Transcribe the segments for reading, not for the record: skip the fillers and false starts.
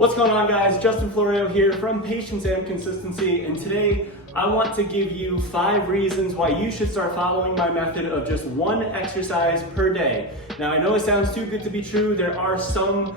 What's going on, guys? Justin Florio here from Patience and Consistency, and today I want to give you 5 reasons why you should start following my method of just one exercise per day. Now, I know it sounds too good to be true. There are some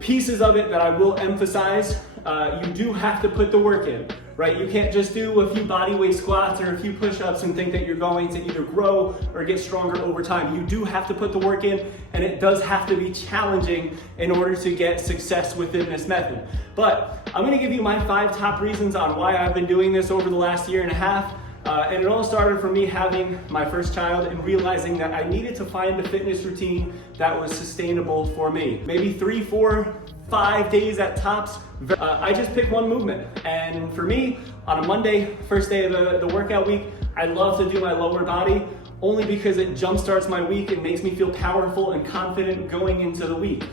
pieces of it that I will emphasize. You do have to put the work in, right? You can't just do a few body weight squats or a few push-ups and think that you're going to either grow or get stronger over time. You do have to put the work in, and it does have to be challenging in order to get success within this method. But I'm gonna give you my 5 top reasons on why I've been doing this over the last year and a half. And it all started for me having my first child and realizing that I needed to find a fitness routine that was sustainable for me. Maybe 3, 4, 5 days at tops. I just pick one movement. And for me, on a Monday, first day of the workout week, I love to do my lower body only because it jumpstarts my week and makes me feel powerful and confident going into the week.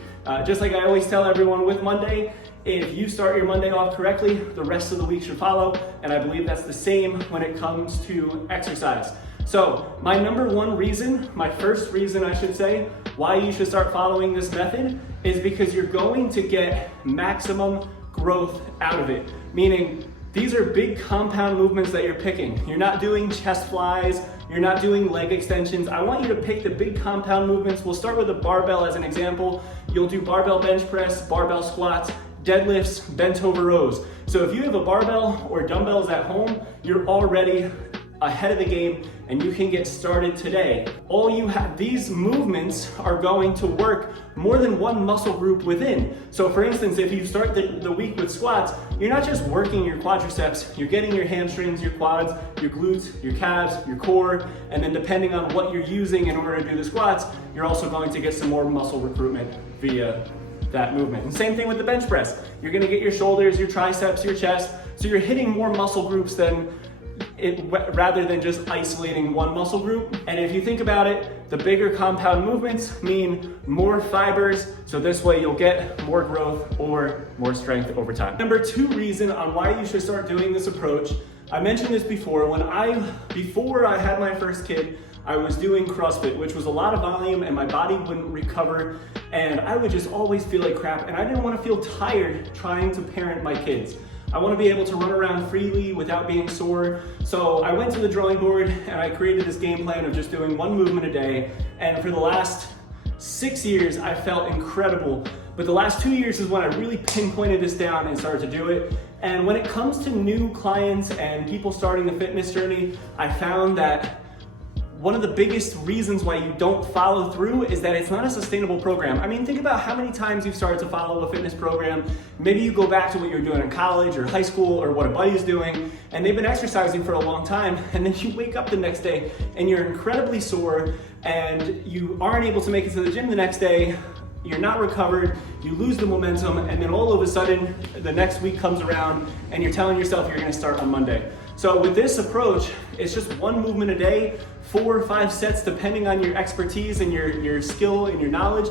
Just like I always tell everyone with Monday, if you start your Monday off correctly, the rest of the week should follow, and I believe that's the same when it comes to exercise. So my number one reason, my first reason I should say, why you should start following this method is because you're going to get maximum growth out of it. Meaning, these are big compound movements that you're picking. You're not doing chest flies, you're not doing leg extensions. I want you to pick the big compound movements. We'll start with a barbell as an example. You'll do barbell bench press, barbell squats, deadlifts, bent over rows. So if you have a barbell or dumbbells at home, you're already ahead of the game and you can get started today. These movements are going to work more than one muscle group within. So for instance, if you start the week with squats, you're not just working your quadriceps, you're getting your hamstrings, your quads, your glutes, your calves, your core, and then depending on what you're using in order to do the squats, you're also going to get some more muscle recruitment via that movement. And same thing with the bench press. You're gonna get your shoulders, your triceps, your chest, so you're hitting more muscle groups rather than just isolating one muscle group. And if you think about it, the bigger compound movements mean more fibers, so this way you'll get more growth or more strength over time. Number 2 reason on why you should start doing this approach, I mentioned this before, before I had my first kid, I was doing CrossFit, which was a lot of volume and my body wouldn't recover and I would just always feel like crap, and I didn't want to feel tired trying to parent my kids. I want to be able to run around freely without being sore. So I went to the drawing board and I created this game plan of just doing one movement a day. And for the last 6 years, I felt incredible. But the last 2 years is when I really pinpointed this down and started to do it. And when it comes to new clients and people starting the fitness journey, I found that one of the biggest reasons why you don't follow through is that it's not a sustainable program. I mean, think about how many times you've started to follow a fitness program. Maybe you go back to what you were doing in college or high school or what a buddy's doing, and they've been exercising for a long time, and then you wake up the next day and you're incredibly sore and you aren't able to make it to the gym the next day. You're not recovered, you lose the momentum, and then all of a sudden, the next week comes around and you're telling yourself you're gonna start on Monday. So with this approach, it's just one movement a day, 4 or 5 sets depending on your expertise and your skill and your knowledge,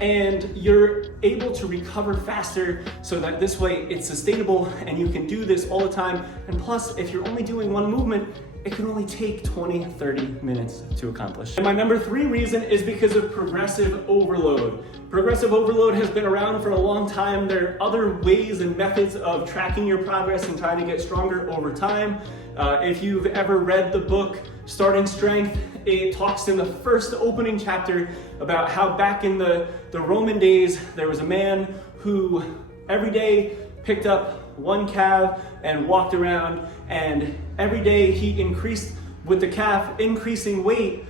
and you're able to recover faster so that this way it's sustainable and you can do this all the time. And plus, if you're only doing one movement, it can only take 20, 30 minutes to accomplish. And my number 3 reason is because of progressive overload. Progressive overload has been around for a long time. There are other ways and methods of tracking your progress and trying to get stronger over time. If you've ever read the book, Starting Strength, it talks in the first opening chapter about how back in the Roman days, there was a man who every day picked up one calf and walked around, and every day he increased with the calf increasing weight.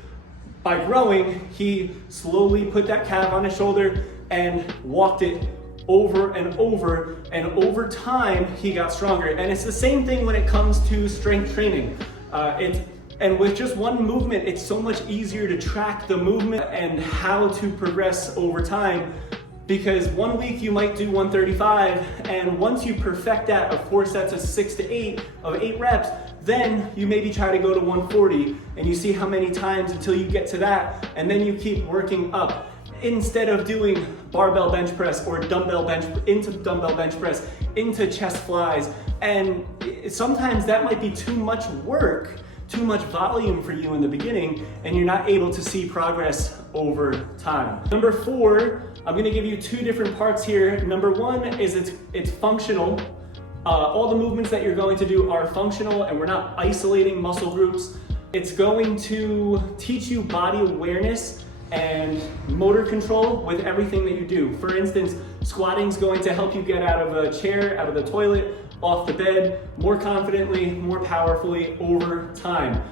By growing, he slowly put that calf on his shoulder and walked it over and over, and over time he got stronger. And it's the same thing when it comes to strength training. And with just one movement, it's so much easier to track the movement and how to progress over time. Because one week you might do 135, and once you perfect that of 4 sets of 6 to 8 of 8 reps, then you maybe try to go to 140 and you see how many times until you get to that, and then you keep working up. Instead of doing barbell bench press or dumbbell bench press into chest flies. And sometimes that might be too much work too much volume for you in the beginning and you're not able to see progress over time. Number 4, I'm gonna give you 2 different parts here. Number 1 is it's functional. All the movements that you're going to do are functional and we're not isolating muscle groups. It's going to teach you body awareness and motor control with everything that you do. For instance, squatting is going to help you get out of a chair, out of the toilet, off the bed, more confidently, more powerfully over time.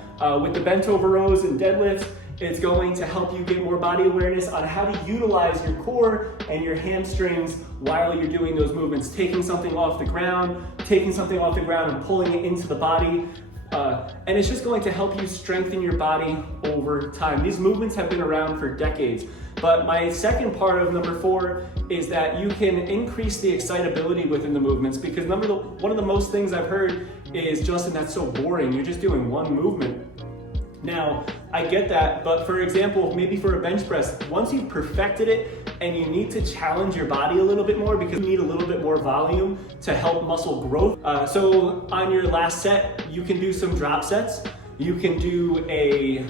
With the bent over rows and deadlifts, it's going to help you get more body awareness on how to utilize your core and your hamstrings while you're doing those movements. Taking something off the ground and pulling it into the body. And it's just going to help you strengthen your body over time. These movements have been around for decades. But my second part of number 4 is that you can increase the excitability within the movements, because one of the most things I've heard is, Justin, that's so boring. You're just doing one movement. Now, I get that, but for example, maybe for a bench press, once you've perfected it and you need to challenge your body a little bit more because you need a little bit more volume to help muscle growth. So on your last set, you can do some drop sets. You can do a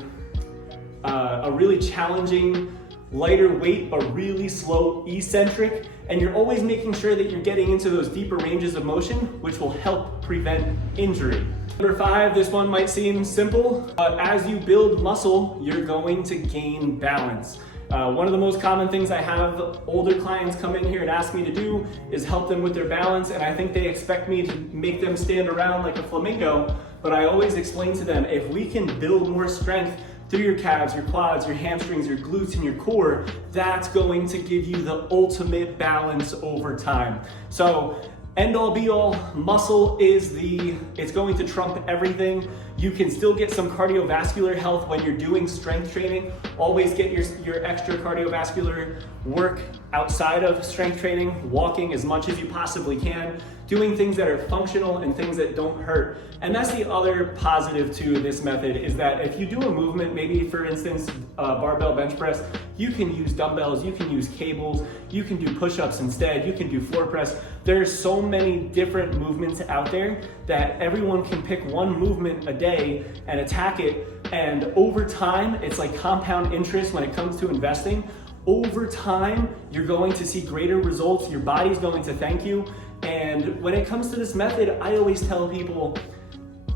really challenging, lighter weight, but really slow eccentric. And you're always making sure that you're getting into those deeper ranges of motion, which will help prevent injury. Number 5, this one might seem simple, but as you build muscle, you're going to gain balance. One of the most common things I have older clients come in here and ask me to do is help them with their balance, and I think they expect me to make them stand around like a flamingo, but I always explain to them, if we can build more strength through your calves, your quads, your hamstrings, your glutes, and your core, that's going to give you the ultimate balance over time. So, end all be all, muscle it's going to trump everything. You can still get some cardiovascular health when you're doing strength training. Always get your extra cardiovascular work outside of strength training, walking as much as you possibly can, doing things that are functional and things that don't hurt. And that's the other positive to this method, is that if you do a movement, maybe for instance, barbell bench press, you can use dumbbells, you can use cables, you can do push-ups instead, you can do floor press. There's so many different movements out there that everyone can pick one movement a day and attack it. And over time, it's like compound interest when it comes to investing. Over time, you're going to see greater results. Your body's going to thank you. And when it comes to this method, I always tell people,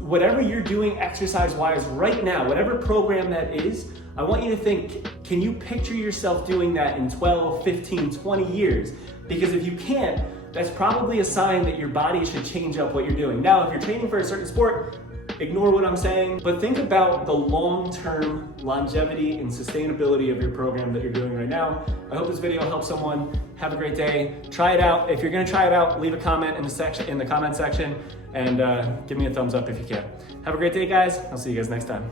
whatever you're doing exercise-wise right now, whatever program that is, I want you to think, can you picture yourself doing that in 12, 15, 20 years? Because if you can't, that's probably a sign that your body should change up what you're doing. Now, if you're training for a certain sport, ignore what I'm saying, but think about the long-term longevity and sustainability of your program that you're doing right now. I hope this video helps someone. Have a great day. Try it out. If you're gonna try it out, leave a comment in the comment section and give me a thumbs up if you can. Have a great day, guys. I'll see you guys next time.